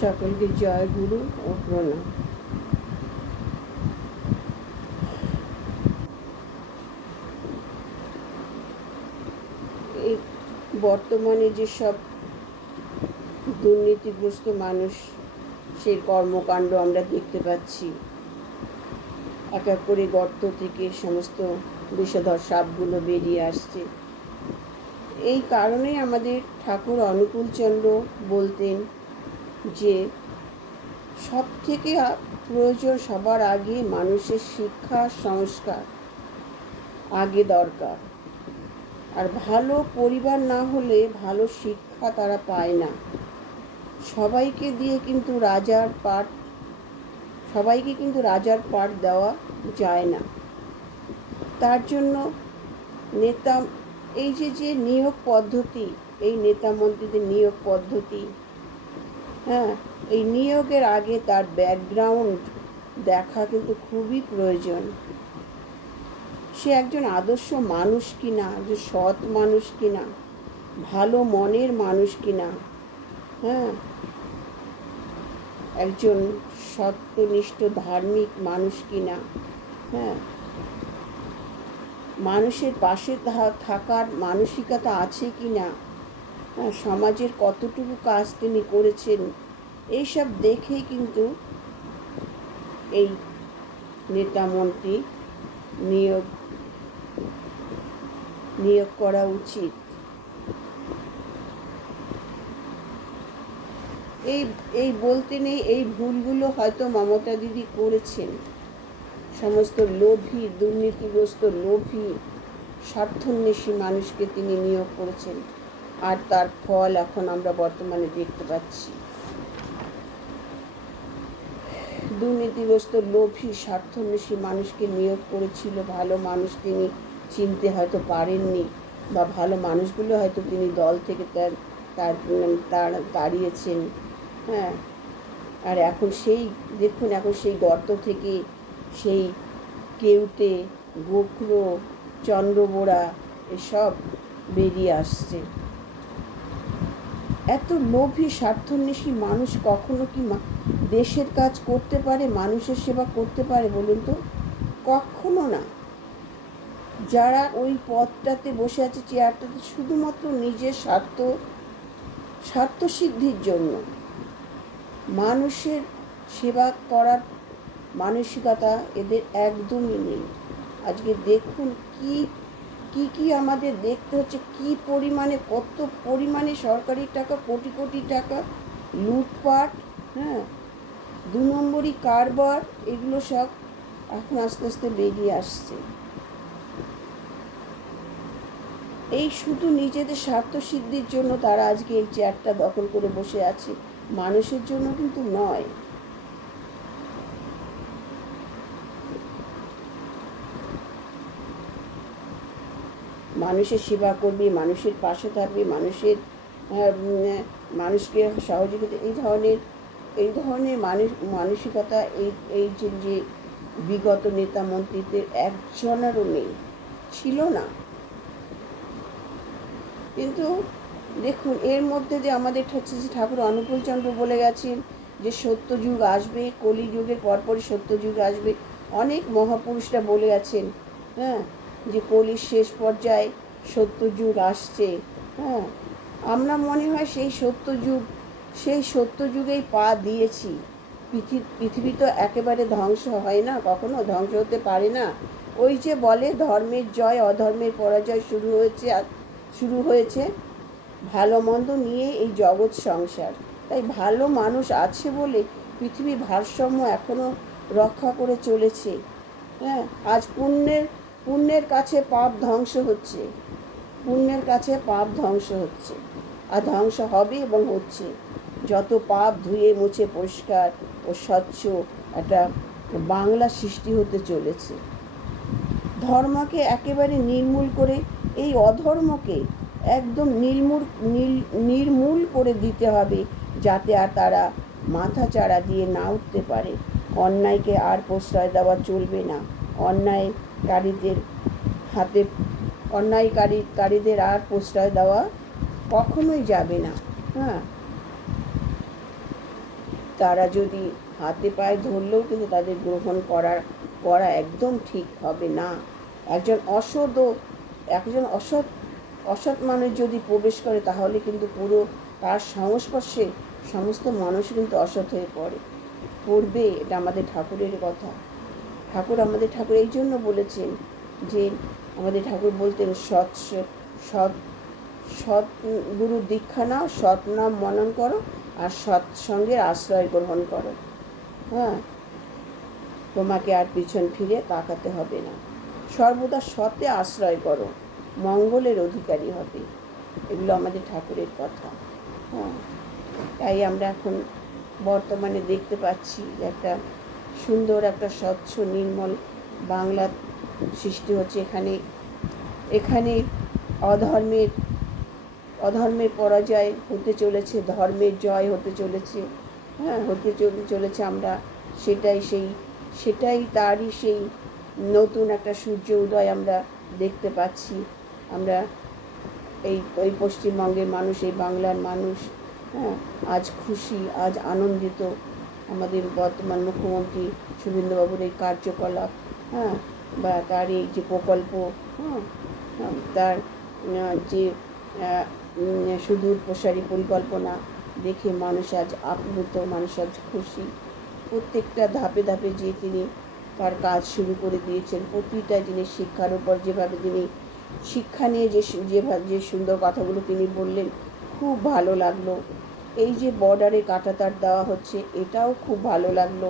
সকলকে জয় গুরু ও প্রণাম। এই বর্তমানে যেসব দুর্নীতিগ্রস্ত মানুষ সেই কর্মকাণ্ড আমরা দেখতে পাচ্ছি, এক এক করে গর্ত থেকে সমস্ত বিষধর সাপগুলো বেরিয়ে আসছে। এই কারণেই আমাদের ঠাকুর অনুকূলচন্দ্র বলতেন যে সব থেকে প্রয়োজন সবার আগে মানুষের শিক্ষা সংস্কার আগে দরকার। আর ভালো পরিবার না হলে ভালো শিক্ষা তারা পায় না। সবাইকে কিন্তু রাজার পাঠ দেওয়া যায় না। তার জন্য এই যে নিয়োগ পদ্ধতি, এই নেতা মন্ত্রীদের নিয়োগ পদ্ধতি, এই নিয়োগের আগে তার ব্যাকগ্রাউন্ড দেখা কিন্তু খুবই প্রয়োজন। সে একজন আদর্শ মানুষ কিনা, একজন সৎ মানুষ কিনা, ভালো মনের মানুষ কিনা, একজন সত্যনিষ্ঠ ধার্মিক মানুষ কিনা, মানুষের পাশে থাকার মানসিকতা আছে কিনা, সমাজের কতটুকু কাজ তিনি করেছেন, এইসব দেখেই কিন্তু এই নেতা মন্ত্রী নিয়োগ করা উচিত। এই বলতে নেই, এই ভুলগুলো হয়তো মমতা দিদি করেছেন। সমস্ত লোভী, দুর্নীতিগ্রস্ত লোভী, স্বার্থন্বেষী মানুষকে তিনি নিয়োগ করেছেন, আর তার ফল এখন আমরা বর্তমানে দেখতে পাচ্ছি। দুর্নীতিগ্রস্ত লোভী স্বার্থন্বেষী মানুষকে নিয়োগ করেছিল, ভালো মানুষ তিনি চিনতে হয়তো পারেননি, বা ভালো মানুষগুলো হয়তো তিনি দল থেকে তাড়িয়েছেন। আর এখন দেখুন, এখন সেই গর্ত থেকে সেই কেউটে, গোখরো, চন্দ্রবোড়া এসব বেরিয়ে আসছে। এত লোভী স্বার্থন্বেষী মানুষ কখনো কি দেশের কাজ করতে পারে, মানুষের সেবা করতে পারে বলুন তো? কখনো না। যারা ওই পদটাতে বসে আছে, চেয়ারটাতে, শুধুমাত্র নিজের স্বার্থ সিদ্ধির জন্য, মানুষের সেবা করার মানসিকতা এদের একদমই নেই। আজকে দেখুন কি আমাদের দেখতে হচ্ছে, কি পরিমাণে, কত পরিমাণে সরকারি টাকা, কোটি কোটি টাকা লুটপাট, 2 নম্বরি কারবার, এগুলো সব এখন আস্তে আস্তে বেরিয়ে আসছে। এই শুধু নিজেদের স্বার্থ সিদ্ধির জন্য তারা আজকে এই চেয়ারটা দখল করে বসে আছে, মানুষের জন্য কিন্তু নয়। মানুষের সেবা করবে, মানুষের পাশে থাকবে, মানুষকে সহযোগিতা, এই ধরনের মানসিকতা এই যে বিগত নেতা মন্ত্রীদের একজনেরও নেই, ছিল না। কিন্তু দেখুন, এর মধ্যে যে আমাদের ঠাকুর অনুকূলচন্দ্র বলে গেছেন যে সত্যযুগ আসবে, কলিযুগের পরপরই সত্যযুগ আসবে। অনেক মহাপুরুষরা বলে গেছেন, যে কলির শেষ পর্যায়ে সত্যযুগ আসছে। আমরা মনে হয় সেই সত্যযুগেই পা দিয়েছি। পৃথিবী তো একেবারে ধ্বংস হয় না, কখনো ধ্বংস হতে পারে না। ওই যে বলে ধর্মের জয়, অধর্মের পরাজয় শুরু হয়েছে। ভালো মন্দ নিয়ে এই জগৎ সংসার। তাই ভালো মানুষ আছে বলে পৃথিবী ভারসাম্য এখনও রক্ষা করে চলেছে। আজ পুণ্যের কাছে পাপ ধ্বংস হচ্ছে, আর ধ্বংস হবে এবং হচ্ছে। যত পাপ ধুয়ে মুছে পরিষ্কার ও স্বচ্ছ একটা বাংলা সৃষ্টি হতে চলেছে। ধর্মকে একেবারে নির্মূল করে, এই অধর্মকে একদম নির্মূল করে দিতে হবে, যাতে আর তারা মাথা চাড়া দিয়ে না উঠতে পারে। অন্যায়কে আর প্রশ্রয় দেওয়া চলবে না। অন্যায়কারীদের আর প্রশ্রয় দেওয়া কখনোই যাবে না। তারা যদি হাতে পায়ে ধরলেও কিন্তু তাদের গ্রহণ করা একদম ঠিক হবে না। একজন অসৎ মানুষ যদি প্রবেশ করে তাহলে কিন্তু পুরো তার সংস্পর্শে সমস্ত মানুষ কিন্তু অসৎ হয়ে পড়বে। এটা আমাদের ঠাকুরের কথা। আমাদের ঠাকুর এই জন্য বলেছেন যে আমাদের ঠাকুর বলতেন সৎ সৎ গুরু দীক্ষা নাও, সৎ নাম মনন করো, আর সৎসঙ্গের আশ্রয় গ্রহণ করো। হ্যাঁ, তোমাকে আর পিছন ফিরে তাকাতে হবে না। সর্বদা সতে আশ্রয় করো, মঙ্গলের অধিকারী হবে। এগুলো আমাদের ঠাকুরের কথা। হ্যাঁ, তাই আমরা এখন বর্তমানে দেখতে পাচ্ছি একটা সুন্দর একটা স্বচ্ছ নির্মল বাংলা সৃষ্টি হচ্ছে। এখানে অধর্মের পরাজয় হতে চলেছে, ধর্মের জয় হতে চলেছে। হ্যাঁ, চলেছে। আমরা সেটাই তারই সেই নতুন একটা সূর্য উদয় আমরা দেখতে পাচ্ছি। আমরা এই পশ্চিমবঙ্গের মানুষ, এই বাংলার মানুষ, হ্যাঁ, আজ খুশি, আজ আনন্দিত। আমাদের বর্তমান মুখ্যমন্ত্রী শুভেন্দুবাবুর এই কার্যকলাপ, হ্যাঁ, বা তার এই যে প্রকল্প, হ্যাঁ, তার যে সুদূর প্রসারী পরিকল্পনা দেখে মানুষ আজ আপ্লুত, মানুষ আজ খুশি। প্রত্যেকটা ধাপে ধাপে যে তিনি তার কাজ শুরু করে দিয়েছেন, প্রতিটা জিনিস শিক্ষার উপর যেভাবে তিনি শিক্ষা নিয়ে যে সুন্দর কথাগুলো তিনি বললেন, খুব ভালো লাগলো। এই যে বর্ডারে কাঁটাতার দেওয়া হচ্ছে, এটাও খুব ভালো লাগলো।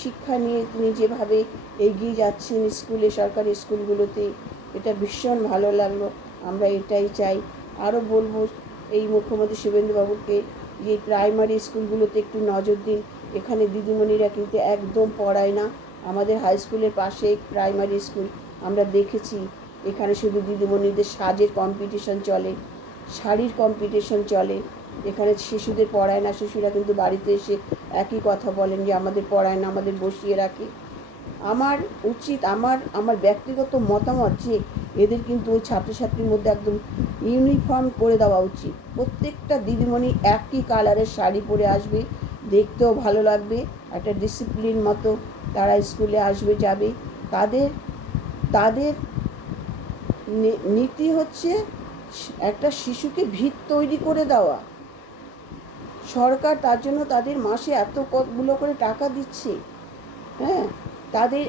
শিক্ষা নিয়ে তিনি যেভাবে এগিয়ে যাচ্ছেন স্কুলে, সরকারি স্কুলগুলোতে, এটা ভীষণ ভালো লাগলো। আমরা এটাই চাই। আরও বলবো এই মুখ্যমন্ত্রী শুভেন্দুবাবুকে যে প্রাইমারি স্কুলগুলোতে একটু নজর দিন। এখানে দিদিমণিরা কিন্তু একদম পড়ায় না। আমাদের হাই স্কুলের পাশে প্রাইমারি স্কুল, আমরা দেখেছি এখানে শুধু দিদিমণিদের সাজের কম্পিটিশন চলে, শাড়ির কম্পিটিশন চলে। এখানে শিশুদের পড়ায় না। শিশুরা কিন্তু বাড়িতে এসে একই কথা বলেন যে আমাদের পড়ায় না, আমাদের বসিয়ে রাখে। আমার ব্যক্তিগত মতামত যে এদের কিন্তু ওই ছাত্রছাত্রীর মধ্যে একদম ইউনিফর্ম করে দেওয়া উচিত। প্রত্যেকটা দিদিমণি একই কালারের শাড়ি পরে আসবে, দেখতেও ভালো লাগবে, একটা ডিসিপ্লিন মতো তারা স্কুলে আসবে, যাবে। তাদের নীতি হচ্ছে একটা শিশুকে ভিত তৈরি করে দেওয়া। সরকার তার জন্য তাদের মাসে এতগুলো করে টাকা দিচ্ছে। হ্যাঁ, তাদের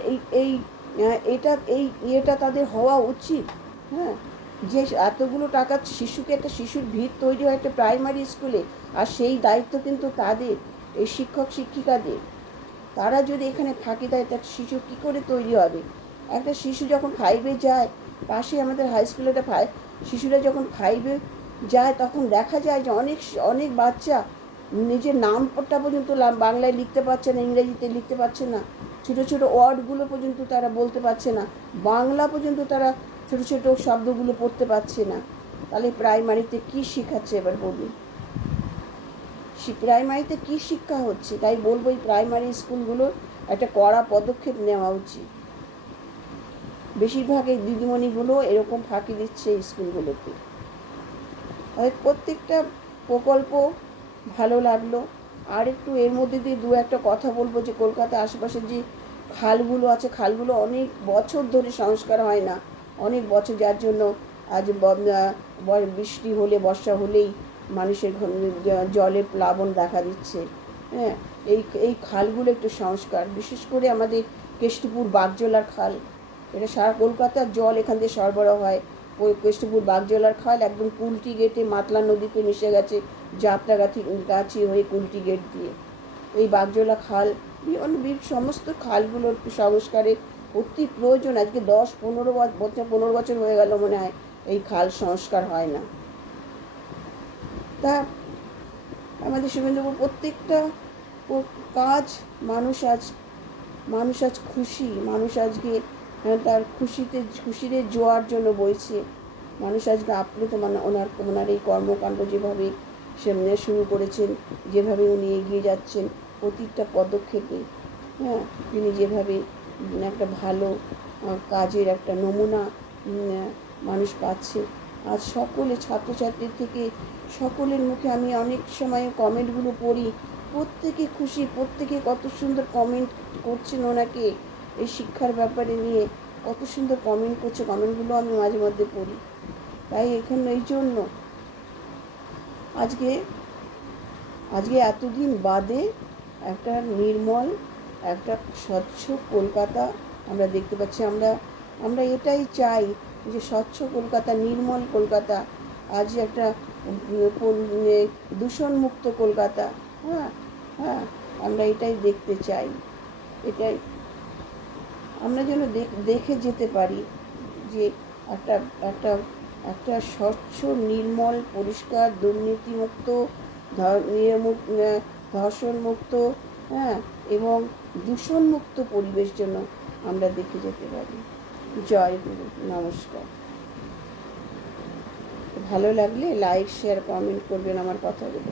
এটা তাদের হওয়া উচিত। হ্যাঁ, যে এতগুলো টাকা একটা শিশুর ভিত তৈরি হয় একটা প্রাইমারি স্কুলে, আর সেই দায়িত্ব কিন্তু তাদের, এই শিক্ষক শিক্ষিকাদের। তারা যদি এখানে ফাঁকি দেয়, তার শিশু কী করে তৈরি হবে? একটা শিশু যখন 5-এ যায়, পাশে আমাদের হাই স্কুলে শিশুরা যখন 5-এ যায়, তখন দেখা যায় যে অনেক বাচ্চা নিজের নামটা পর্যন্ত বাংলায় লিখতে পারছে না, ইংরেজিতে লিখতে পারছে না, ছোটো ছোটো ওয়ার্ডগুলো পর্যন্ত তারা বলতে পারছে না, বাংলা পর্যন্ত তারা ছোটো ছোটো শব্দগুলো পড়তে পারছে না। তাহলে প্রাইমারিতে কী শেখাচ্ছে এবার বলুন? প্রাইমারিতে কী শিক্ষা হচ্ছে? তাই বলবো এই প্রাইমারি স্কুলগুলোর একটা কড়া পদক্ষেপ নেওয়া উচিত। বেশিরভাগ এই দিদিমণিগুলো এরকম ফাঁকি দিচ্ছে স্কুলগুলোতে। প্রত্যেকটা প্রকল্প ভালো লাগলো। আর একটু এর মধ্যে দিয়ে দু একটা কথা বলবো যে কলকাতার আশেপাশে যে খালগুলো আছে, খালগুলো অনেক বছর ধরে সংস্কার হয় না, অনেক বছর, যার জন্য আজ বৃষ্টি হলে, বর্ষা হলেই মানুষের জলে প্লাবন দেখা দিচ্ছে। হ্যাঁ, এই খালগুলো একটু সংস্কার, বিশেষ করে আমাদের কেষ্টপুর বাগজোলার খাল, এটা সারা কলকাতার জল এখান দিয়ে সরবরাহ হয়। ওই কেষ্টপুর বাগজোলার খাল একদম কুলটি গেটে মাতলা নদীতে মিশে গেছে, যাত্রাগাছি হয়ে কুলটি গেট দিয়ে। এই বাগজোলা খাল, সমস্ত খালগুলোর সংস্কারের অতি প্রয়োজন। আজকে 10-15 বছর হয়ে গেল মনে হয় এই খাল সংস্কার হয় না। তা আমাদের শুভেন্দুবাবু প্রত্যেকটা কাজ, মানুষ আজ খুশি, মানুষ আজকে তার খুশিতে জোয়ার জন্য বইছে। মানুষ আজকে আপ্লুত। ওনার এই কর্মকাণ্ড যেভাবে শুরু করেছেন, যেভাবে উনি এগিয়ে যাচ্ছেন প্রতিটা পদক্ষেপে, হ্যাঁ, তিনি যেভাবে একটা ভালো কাজের একটা নমুনা মানুষ পাচ্ছে। আজ সকলে ছাত্রছাত্রীর থেকে সকলের মুখে আমি অনেক সময় কমেন্টগুলো পড়ি প্রত্যেকে খুশি, প্রত্যেকে কত সুন্দর কমেন্ট করছেন ওনাকে এই শিক্ষার ব্যাপারে নিয়ে, কত সুন্দর কমেন্ট করছে, কমেন্টগুলো আমি মাঝে মধ্যে পড়ি। তাই এখানে এই জন্য আজকে আজকে এতদিন বাদে একটা নির্মল, একটা স্বচ্ছ কলকাতা আমরা দেখতে পাচ্ছি। আমরা এটাই চাই যে স্বচ্ছ কলকাতা, নির্মল কলকাতা, আজ একটা দূষণমুক্ত কলকাতা। হ্যাঁ, হ্যাঁ, আমরা এটাই দেখতে চাই। এটাই আমরা যেন দেখে যেতে পারি যে একটা একটা একটা স্বচ্ছ, নির্মল, পরিষ্কার, দুর্নীতিমুক্ত, ধর্ষণমুক্ত, হ্যাঁ, এবং দূষণমুক্ত পরিবেশ যেন আমরা দেখে যেতে পারি। জয় গুরু, নমস্কার। ভালো লাগলে লাইক, শেয়ার, কমেন্ট করবেন আমার কথাগুলো।